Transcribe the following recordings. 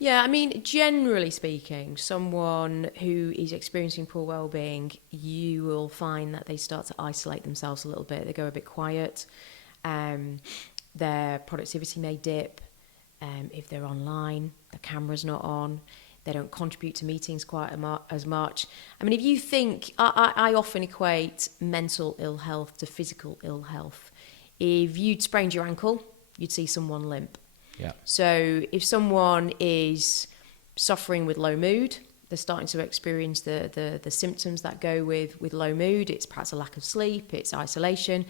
Yeah, I mean, generally speaking, someone who is experiencing poor well-being, you will find that they start to isolate themselves a little bit. They go a bit quiet. Um, their productivity may dip. If they're online, the camera's not on. They don't contribute to meetings quite as much. I mean, if you think, I often equate mental ill health to physical ill health. If you'd sprained your ankle, you'd see someone limp. Yeah. So if someone is suffering with low mood, they're starting to experience the symptoms that go with low mood. It's perhaps a lack of sleep, it's isolation.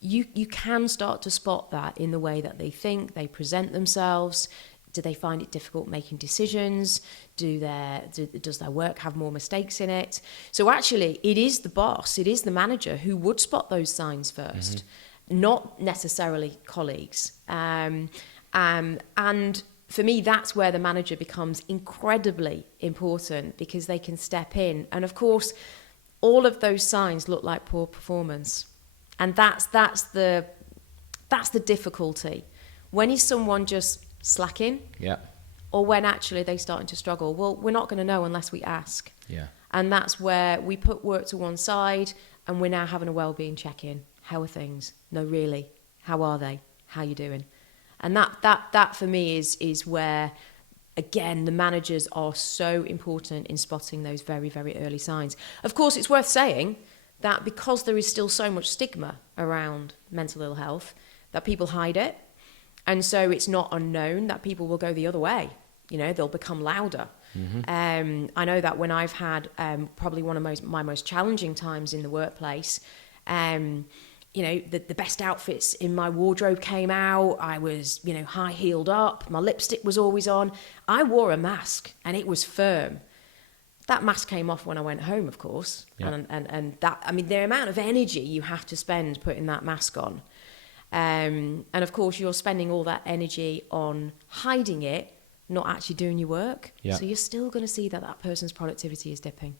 You can start to spot that in the way that they think, they present themselves. Do they find it difficult making decisions? Does their work have more mistakes in it? So actually, it is the boss, it is the manager who would spot those signs first, not necessarily colleagues. And for me, that's where the manager becomes incredibly important, because they can step in. And of course, all of those signs look like poor performance. And that's the difficulty. When is someone just slacking? Yeah. Or when actually they're starting to struggle? Well, we're not going to know unless we ask. Yeah. And that's where we put work to one side and we're now having a wellbeing check-in. How are things? No, really. How are they? How are you doing? And that for me is where, again, the managers are so important in spotting those very, very early signs. Of course, it's worth saying that because there is still so much stigma around mental ill health, that people hide it. And so it's not unknown that people will go the other way. You know, they'll become louder. Mm-hmm. I know that when I've had probably one of my most challenging times in the workplace, you know, the best outfits in my wardrobe came out. I was, you know, high heeled up. My lipstick was always on. I wore a mask and it was firm. That mask came off when I went home, of course. Yeah. And that, I mean, the amount of energy you have to spend putting that mask on. And of course, you're spending all that energy on hiding it, not actually doing your work. Yeah. So you're still going to see that person's productivity is dipping.